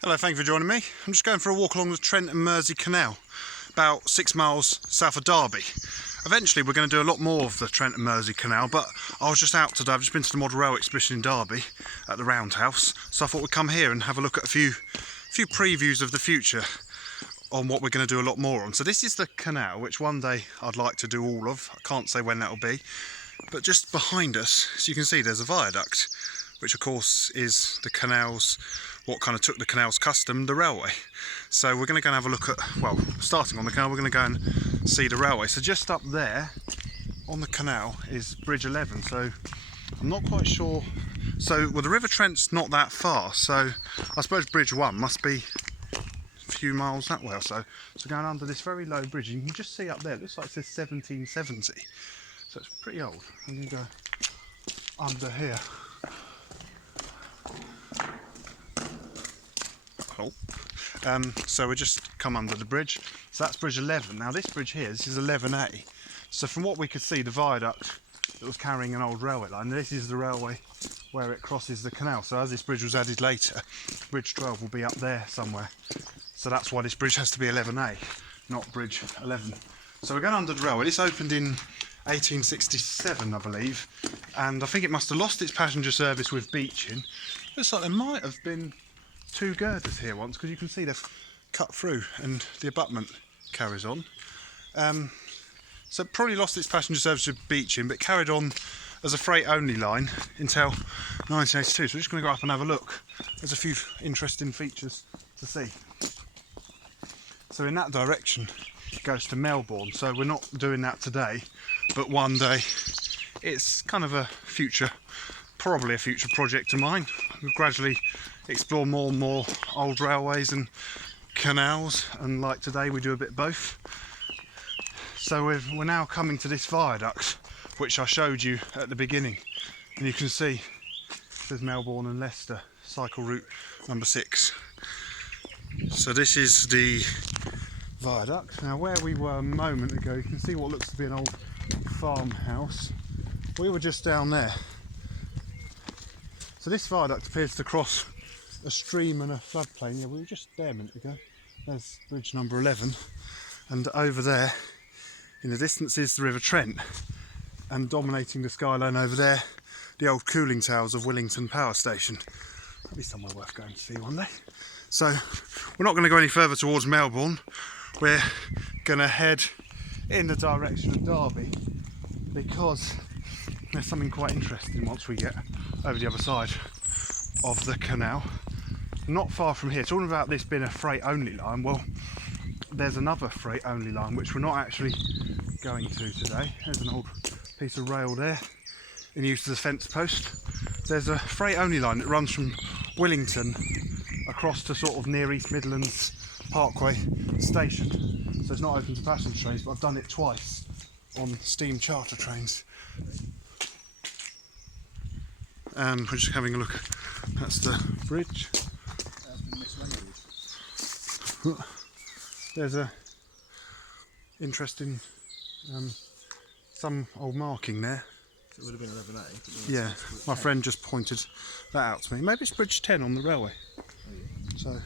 Hello, thank you for joining me. I'm just going for a walk along the Trent Mersey Canal, about 6 miles south of Derby. Eventually we're going to do a lot more of the Trent Mersey Canal, but I was just out today. I've just been to the Model Rail exhibition in Derby at the Roundhouse, so I thought we'd come here and have a look at a few previews of the future on what we're going to do a lot more on. So this is the canal, which one day I'd like to do all of. I can't say when that'll be, but just behind us, as you can see, there's a viaduct, which of course is the canal's, what kind of took the canal's custom, the railway. So we're going to go and have a look at, well, starting on the canal, we're going to go and see the railway. So just up there on the canal is Bridge 11, so I'm not quite sure. So, well, the River Trent's not that far, so I suppose Bridge 1 must be a few miles that way or so. So going under this very low bridge, you can just see up there, it looks like it says 1770. So it's pretty old. I'm going to go under here. Oh. So we just come under the bridge. So that's Bridge 11. Now this bridge here, this is 11A. So from what we could see, the viaduct that was carrying an old railway line, this is the railway where it crosses the canal. So as this bridge was added later, Bridge 12 will be up there somewhere. So that's why this bridge has to be 11A, not Bridge 11. So we're going under the railway. This opened in 1867, I believe, and I think it must have lost its passenger service with beaching. Looks like there might have been two girders here once, because you can see they've cut through and the abutment carries on. So it probably lost its passenger service with beaching, but carried on as a freight only line until 1982. So we're just going to go up and have a look. There's a few interesting features to see. So in that direction it goes to Melbourne, so we're not doing that today, but one day. It's kind of a future, probably a future project of mine. We'll gradually explore more and more old railways and canals, and like today we do a bit of both. So we're now coming to this viaduct, which I showed you at the beginning, and you can see there's Melbourne and Leicester cycle route number 6. So this is the viaduct. Now where we were a moment ago, you can see what looks to be an old farmhouse. We were just down there. So this viaduct appears to cross a stream and a floodplain. Yeah, we were just there a minute ago. There's bridge number 11, and over there in the distance is the River Trent, and dominating the skyline over there, the old cooling towers of Willington Power Station. That'd be somewhere worth going to see one day. So we're not going to go any further towards Melbourne. We're going to head in the direction of Derby, because there's something quite interesting once we get over the other side of the canal. Not far from here, talking about this being a freight only line, well, there's another freight only line which we're not actually going to today. There's an old piece of rail there in use as a fence post. There's a freight only line that runs from Willington across to sort of near East Midlands Parkway station. So it's not open to passenger trains, but I've done it twice on steam charter trains. We're just having a look. That's the bridge. There's a interesting some old marking there. So it would have been 11A. Yeah, my friend just pointed that out to me. Maybe it's Bridge 10 on the railway. So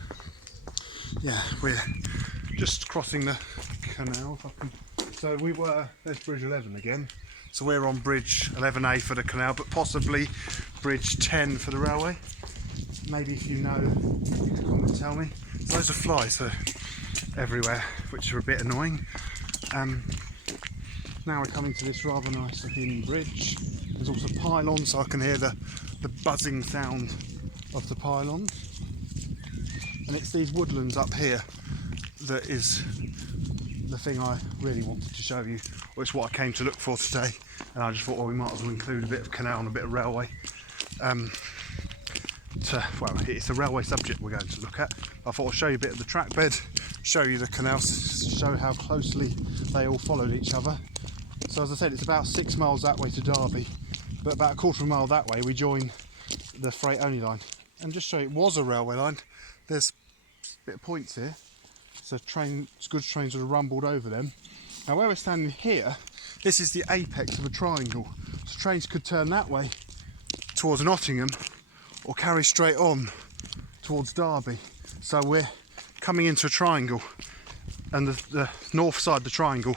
yeah, we're just crossing the canal. So there's Bridge 11 again. So we're on Bridge 11A for the canal, but possibly Bridge 10 for the railway. Maybe if you know, you can come and tell me. There's loads of flies everywhere, which are a bit annoying. Now we're coming to this rather nice looking bridge. There's also pylons, so I can hear the buzzing sound of the pylons. And it's these woodlands up here that is the thing I really wanted to show you, or it's what I came to look for today. And I just thought, well, we might as well include a bit of canal and a bit of railway. Well, it's a railway subject we're going to look at. I thought I'll show you a bit of the trackbed, show you the canals, show how closely they all followed each other. So as I said, it's about 6 miles that way to Derby, but about a quarter of a mile that way we join the freight only line. And just show you, it was a railway line. There's a bit of points here, so goods trains would have rumbled over them. Now where we're standing here, this is the apex of a triangle, so trains could turn that way towards Nottingham or carry straight on towards Derby. So we're coming into a triangle, and the north side of the triangle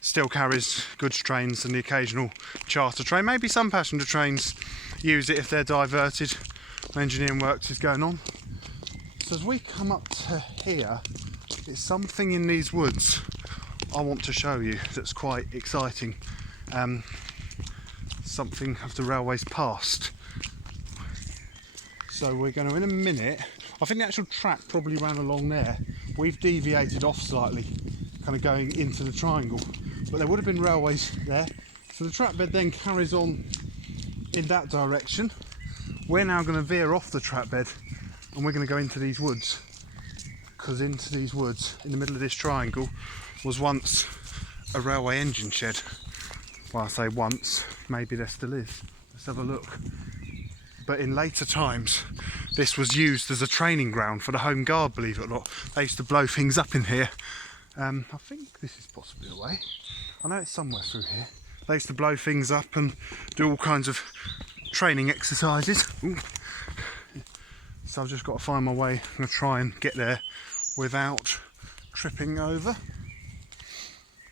still carries goods trains and the occasional charter train. Maybe some passenger trains use it if they're diverted when engineering work is going on. So as we come up to here, it's something in these woods I want to show you that's quite exciting. Something of the railway's past. So we're going to, in a minute, I think the actual track probably ran along there. We've deviated off slightly, kind of going into the triangle, but there would have been railways there. So the trackbed then carries on in that direction. We're now going to veer off the trackbed and we're going to go into these woods, because into these woods, in the middle of this triangle, was once a railway engine shed. Well, I say once, maybe there still is. Let's have a look. But in later times, this was used as a training ground for the Home Guard, believe it or not. They used to blow things up in here. I think this is possibly the way. I know it's somewhere through here. They used to blow things up and do all kinds of training exercises. Ooh. So I've just got to find my way. I'm going to try and get there without tripping over.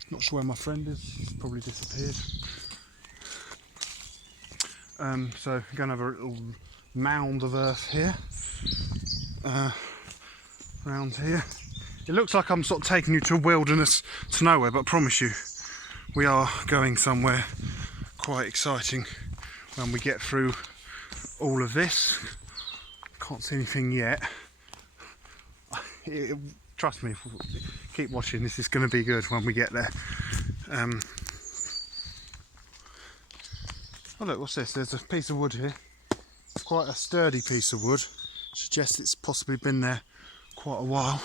Not sure where my friend is. He's probably disappeared. So I'm going to have a little mound of earth here, around here. It looks like I'm sort of taking you to a wilderness to nowhere, but I promise you we are going somewhere quite exciting when we get through all of this. Can't see anything yet. Trust me, keep watching, this is going to be good when we get there. Oh look, what's this? There's a piece of wood here. It's quite a sturdy piece of wood. Suggests it's possibly been there quite a while.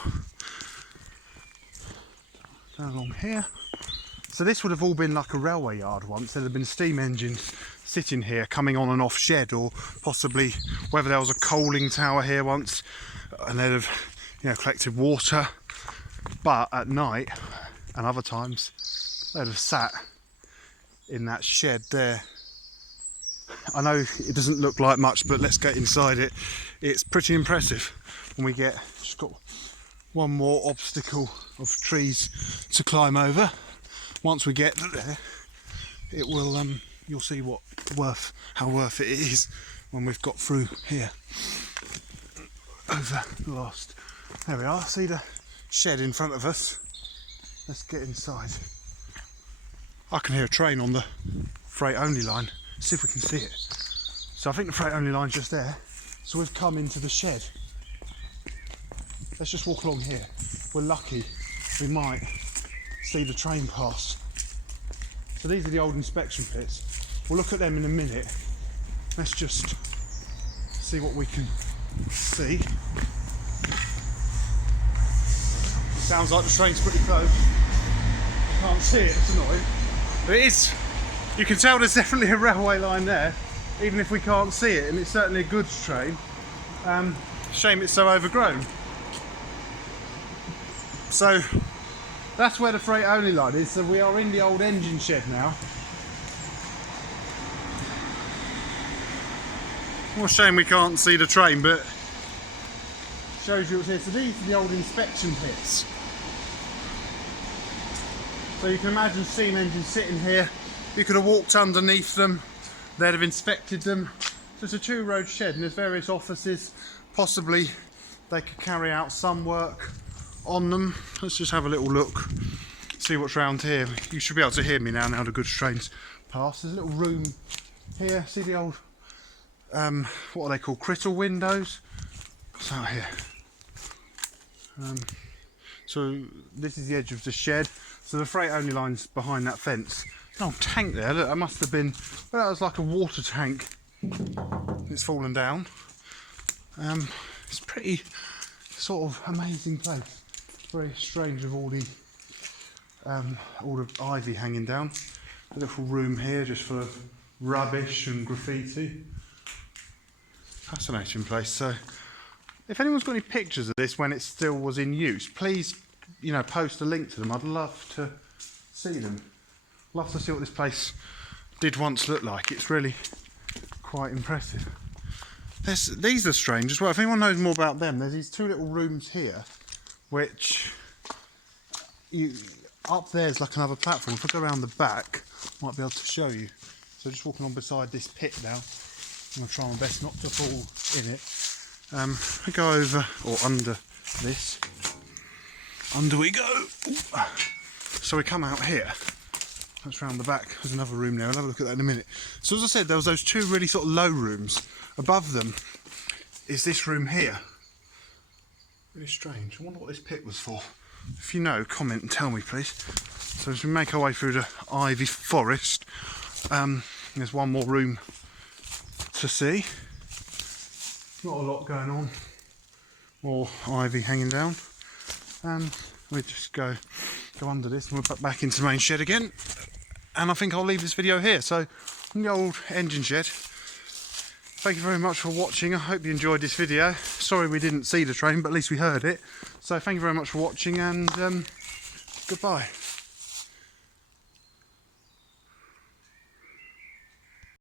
Down along here. So this would have all been like a railway yard once. There'd have been steam engines sitting here, coming on and off shed, or possibly whether there was a coaling tower here once, and they'd have, collected water. But at night and other times, they'd have sat in that shed there. I know it doesn't look like much, but let's get inside it. It's pretty impressive. When we get, just got one more obstacle of trees to climb over. Once we get there, it will, you'll see how worth it is when we've got through here. Over the last, there we are, see the shed in front of us. Let's get inside. I can hear a train on the freight only line. See if we can see it. So I think the freight only line's just there. So we've come into the shed. Let's just walk along here. We're lucky, we might see the train pass. So these are the old inspection pits. We'll look at them in a minute. Let's just see what we can see. Sounds like the train's pretty close. I can't see it, it's annoying. But it is. You can tell there's definitely a railway line there, even if we can't see it, and it's certainly a goods train. Shame it's so overgrown. So that's where the freight only line is. So we are in the old engine shed now. What a shame we can't see the train, but shows you what's here. So these are the old inspection pits. So you can imagine steam engines sitting here. You could have walked underneath them, they'd have inspected them. So it's a two-road shed and there's various offices. Possibly they could carry out some work on them. Let's just have a little look, see what's round here. You should be able to hear me now the goods trains pass. There's a little room here. See the old, what are they called, crittle windows? What's out here? So this is the edge of the shed. So the freight only line's behind that fence. Oh, tank there, look, that must have been, well, that was like a water tank. It's fallen down. It's pretty sort of amazing place. Very strange with all the ivy hanging down. A little room here just full of rubbish and graffiti. Fascinating place. So if anyone's got any pictures of this when it still was in use, please, post a link to them. I'd love to see them. Love to see what this place did once look like. It's really quite impressive. These are strange as well. If anyone knows more about them, there's these two little rooms here, which up there's like another platform. If I go around the back, I might be able to show you. So just walking on beside this pit now. I'm going to try my best not to fall in it. We go over or under this. Under we go. Ooh. So we come out here. That's round the back. There's another room there. I'll have a look at that in a minute. So as I said, there was those two really sort of low rooms. Above them is this room here. Really strange. I wonder what this pit was for. If you know, comment and tell me, please. So as we make our way through the ivy forest, there's one more room to see. Not a lot going on. More ivy hanging down. We just go under this and we're back into the main shed again. And I think I'll leave this video here. So, the old engine shed. Thank you very much for watching. I hope you enjoyed this video. Sorry we didn't see the train, but at least we heard it. So thank you very much for watching, and goodbye.